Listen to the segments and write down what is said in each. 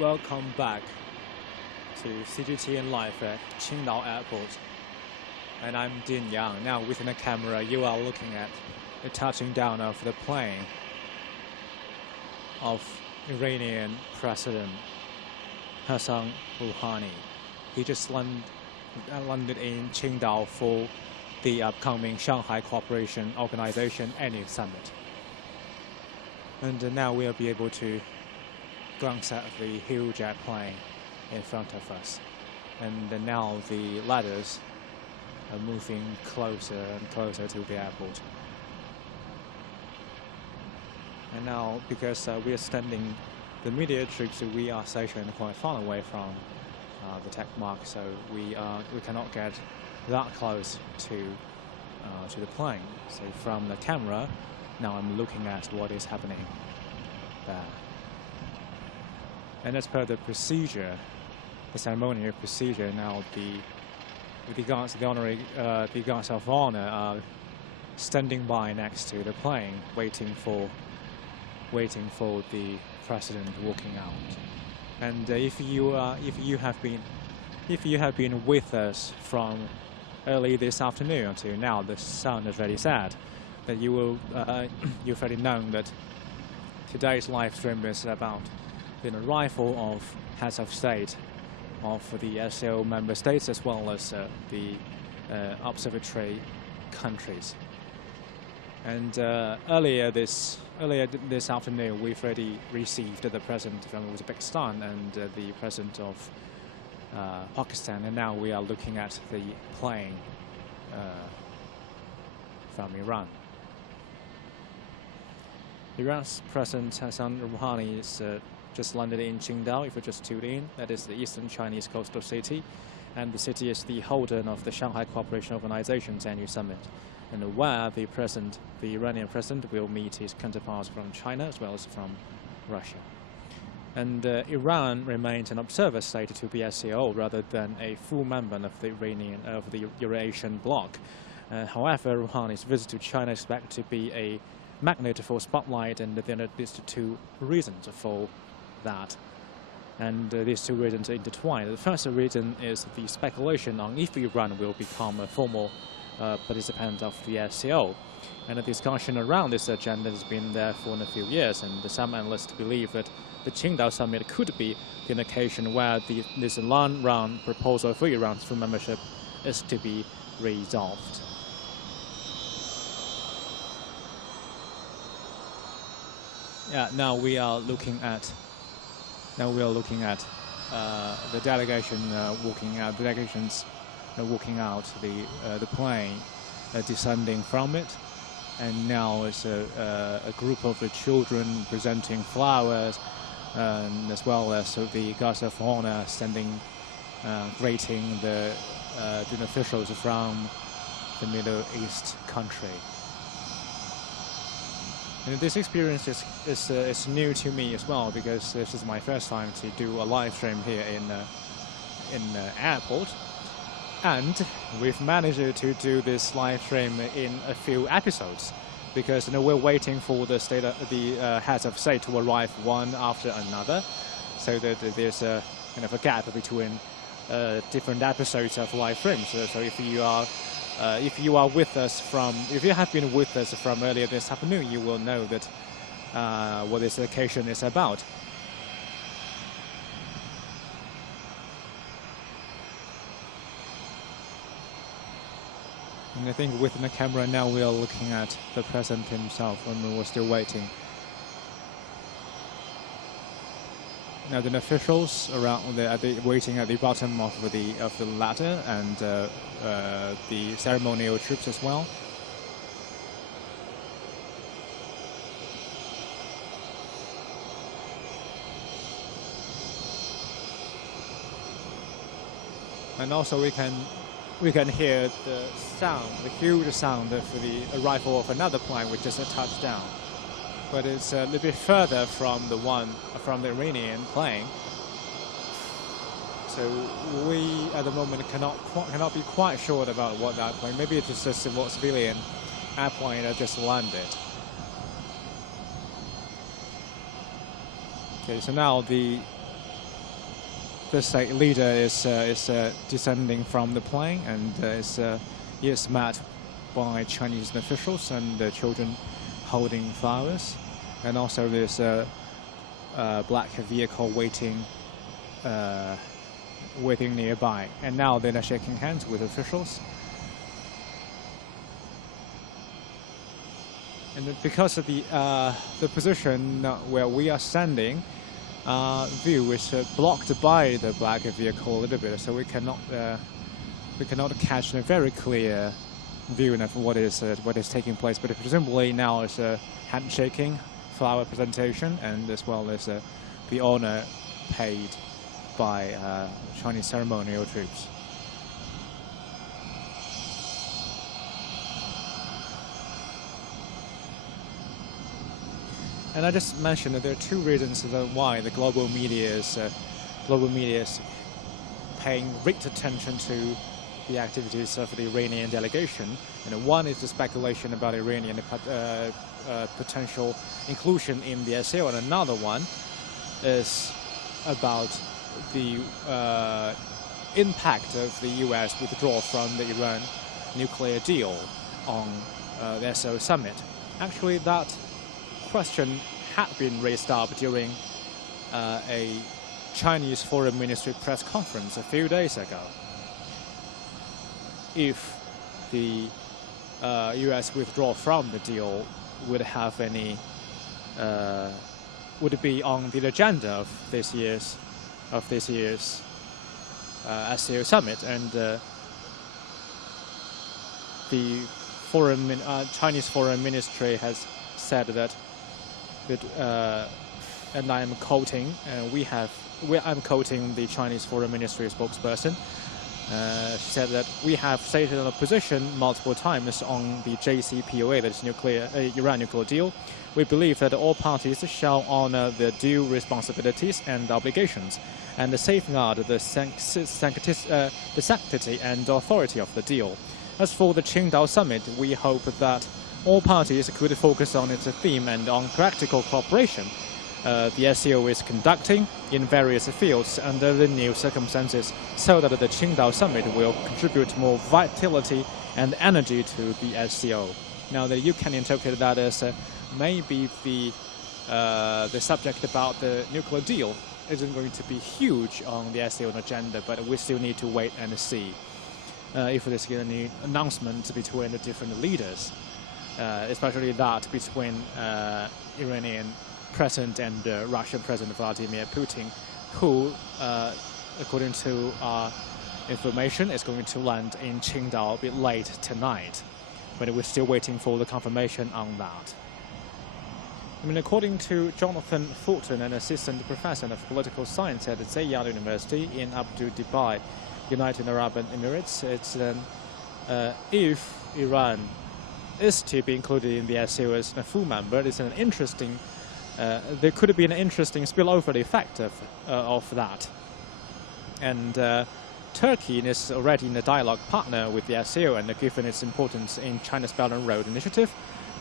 Welcome back to CGTN Live at Qingdao Airport. And I'm Din Yang. Now within the camera you are looking at the touching down of the plane of Iranian President Hassan Rouhani. He just landed in Qingdao for the upcoming Shanghai Cooperation Organization Annual Summit. And now we'll be able to glance at the huge airplane in front of us. And now the ladders are moving closer and closer to the airport. And now, because we are standing, the media troops, we are stationed quite far away from the tech mark, so we cannot get that close to the plane. So from the camera, now I'm looking at what is happening there. And as per the procedure, the ceremonial procedure, now the guards of honor are standing by next to the plane, waiting for the president walking out. And if you have been with us from early this afternoon until now, the sun is very sad. That you've already known that today's live stream is about the arrival of heads of state of the SCO member states as well as the observatory countries. And earlier this afternoon, we've already received the president from Uzbekistan and the president of Pakistan, and now we are looking at the plane from Iran. Iran's President Hassan Rouhani is just landed in Qingdao. If you just tuned in, that is the eastern Chinese coastal city, and the city is the holder of the Shanghai Cooperation Organization's annual summit, and where the Iranian president will meet his counterparts from China as well as from Russia. And Iran remains an observer state to the SCO rather than a full member of the Eurasian bloc. However, Rouhani's visit to China is expected to be a magnet for spotlight, and there are these two reasons for that. And these two reasons are intertwined. The first reason is the speculation on if Iran will become a formal participant of the SCO. And the discussion around this agenda has been there for a few years, and some analysts believe that the Qingdao summit could be the occasion where this long-run proposal for Iran's full membership is to be resolved. Yeah, now we are looking at the delegation walking out. Delegations walking out the plane, descending from it, and now it's a group of the children presenting flowers, as well as the guards of honor standing, greeting the officials from the Middle East country. And this experience is new to me as well, because this is my first time to do a live stream here in the airport, and we've managed to do this live stream in a few episodes, because we're waiting for the heads of state to arrive one after another, so that there's a kind of a gap between different episodes of live streams. So if you have been with us from earlier this afternoon, you will know that what this occasion is about. And I think with the camera now we are looking at the president himself, and we're still waiting. Now the officials around waiting at the bottom of the ladder, and the ceremonial troops as well. And also we can hear the sound, the huge sound of the arrival of another plane which just touched down. But it's a little bit further from the Iranian plane. So we at the moment cannot be quite sure about what that plane. Maybe it's just a civilian airplane that just landed. Okay, so now the the state leader is descending from the plane, and he is met by Chinese officials and children holding flowers, and also there's a black vehicle waiting nearby. And now they're shaking hands with officials. And because of the position where we are standing, view is blocked by the black vehicle a little bit, so we cannot catch a very clear view of what is taking place. But presumably now is a handshaking, flower presentation, and as well as the honor paid by Chinese ceremonial troops. And I just mentioned that there are two reasons why the global media is paying great attention to the activities of the Iranian delegation. And one is the speculation about Iranian potential inclusion in the SCO, and another one is about the impact of the U.S. withdrawal from the Iran nuclear deal on the SCO Summit. Actually, that question had been raised up during a Chinese Foreign Ministry press conference a few days ago. If the U.S. withdrawal from the deal would have any, would be on the agenda of this year's SCO Summit, and the Chinese Foreign Ministry has said that, and I'm quoting, I'm quoting the Chinese Foreign Ministry spokesperson. She said that we have stated our position multiple times on the JCPOA, that is Iran nuclear deal. We believe that all parties shall honor their due responsibilities and obligations, and safeguard the sanctity and authority of the deal. As for the Qingdao Summit, we hope that all parties could focus on its theme and on practical cooperation the SCO is conducting in various fields under the new circumstances, so that the Qingdao Summit will contribute more vitality and energy to the SCO. Now, that you can interpret that as maybe the subject about the nuclear deal isn't going to be huge on the SCO agenda, but we still need to wait and see if there's any announcement between the different leaders, especially that between Iranian President and Russian President Vladimir Putin, who, according to our information, is going to land in Qingdao a bit late tonight. But we're still waiting for the confirmation on that. I mean, according to Jonathan Fulton, an assistant professor of political science at Zayyad University in Abu Dhabi, United Arab Emirates, it's if Iran is to be included in the SCO as a full member, it's an interesting. There could be an interesting spillover effect of that. And Turkey is already in a dialogue partner with the SCO, and given its importance in China's Belt and Road Initiative,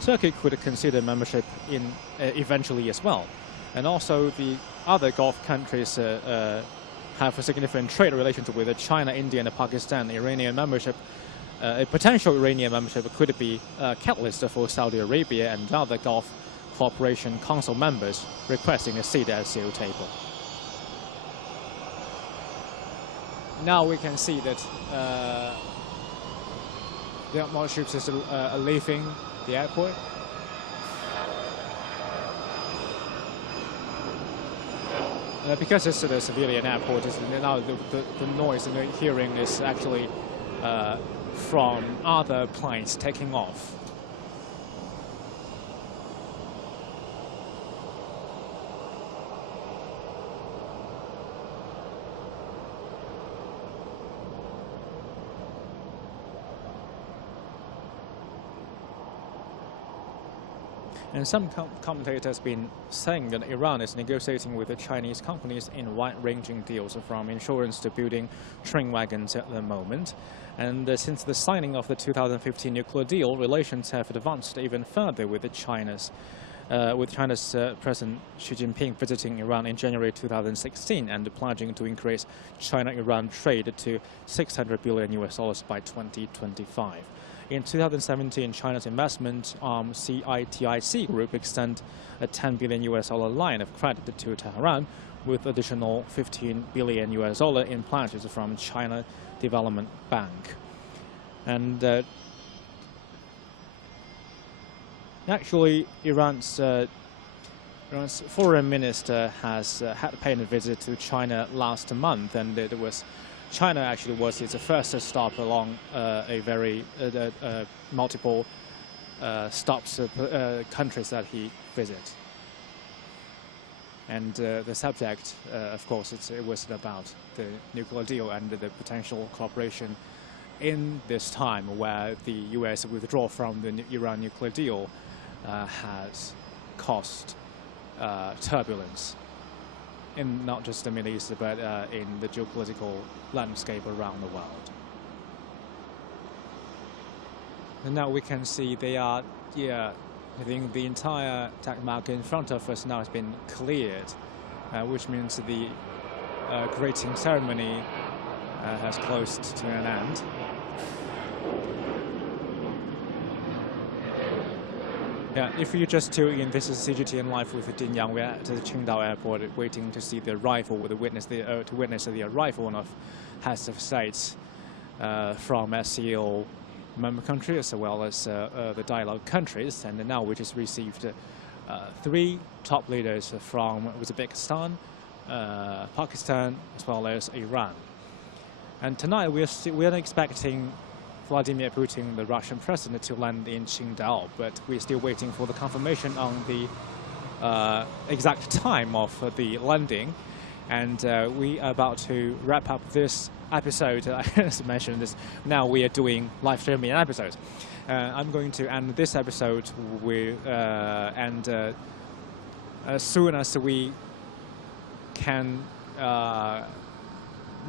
Turkey could consider membership in eventually as well. And also the other Gulf countries have a significant trade relations with China, India, and Pakistan. Iranian membership, a potential Iranian membership could be a catalyst for Saudi Arabia and other Gulf Cooperation Council members requesting a seat at the SCO table. Now we can see that the Atmos troops are leaving the airport. Because it's a civilian airport, now the noise and the hearing is actually from other planes taking off. And some commentators have been saying that Iran is negotiating with the Chinese companies in wide-ranging deals, from insurance to building train wagons at the moment. And since the signing of the 2015 nuclear deal, relations have advanced even further with China's with China's President Xi Jinping visiting Iran in January 2016 and pledging to increase China-Iran trade to $600 billion by 2025. In 2017, China's investment arm CITIC Group extended a $10 billion line of credit to Tehran, with additional $15 billion in pledges from China Development Bank. And actually, Iran's foreign minister has had paid a visit to China last month, and China actually was its first stop along a very multiple stops countries that he visited. And the subject, of course, it was about the nuclear deal and the potential cooperation in this time where the U.S. withdrawal from the Iran nuclear deal has caused turbulence in not just the Middle East, but in the geopolitical landscape around the world. And now we can see they are, I think the entire tarmac in front of us now has been cleared, which means the greeting ceremony has closed to an end. Yeah, if you just tune in, this is CGTN Live with Din Yang. We're at the Qingdao airport waiting to see the arrival, to witness the arrival of heads of states from SCO member countries as well as the dialogue countries. And now we just received 3 top leaders from Uzbekistan, Pakistan, as well as Iran. And tonight we're expecting Vladimir Putin, the Russian president, to land in Qingdao, but we're still waiting for the confirmation on the exact time of the landing. And we are about to wrap up this episode. As mentioned, now we are doing live streaming episodes. I'm going to end this episode with, as soon as we can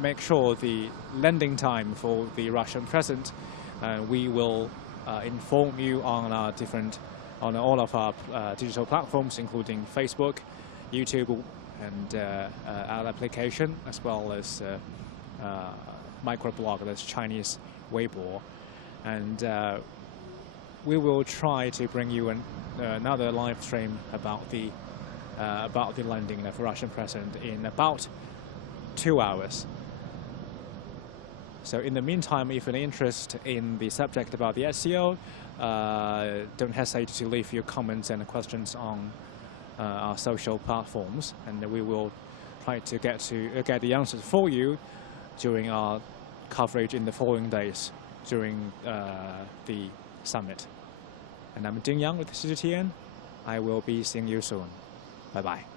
make sure the landing time for the Russian president, we will inform you on all of our digital platforms, including Facebook, YouTube, and our application, as well as microblog, that's Chinese Weibo. And we will try to bring you another live stream about the landing of Russian president in about 2 hours. So in the meantime, if you're interested in the subject about the SCO, don't hesitate to leave your comments and questions on our social platforms, and we will try to get the answers for you during our coverage in the following days during the summit. And I'm Ding Yang with CGTN. I will be seeing you soon. Bye-bye.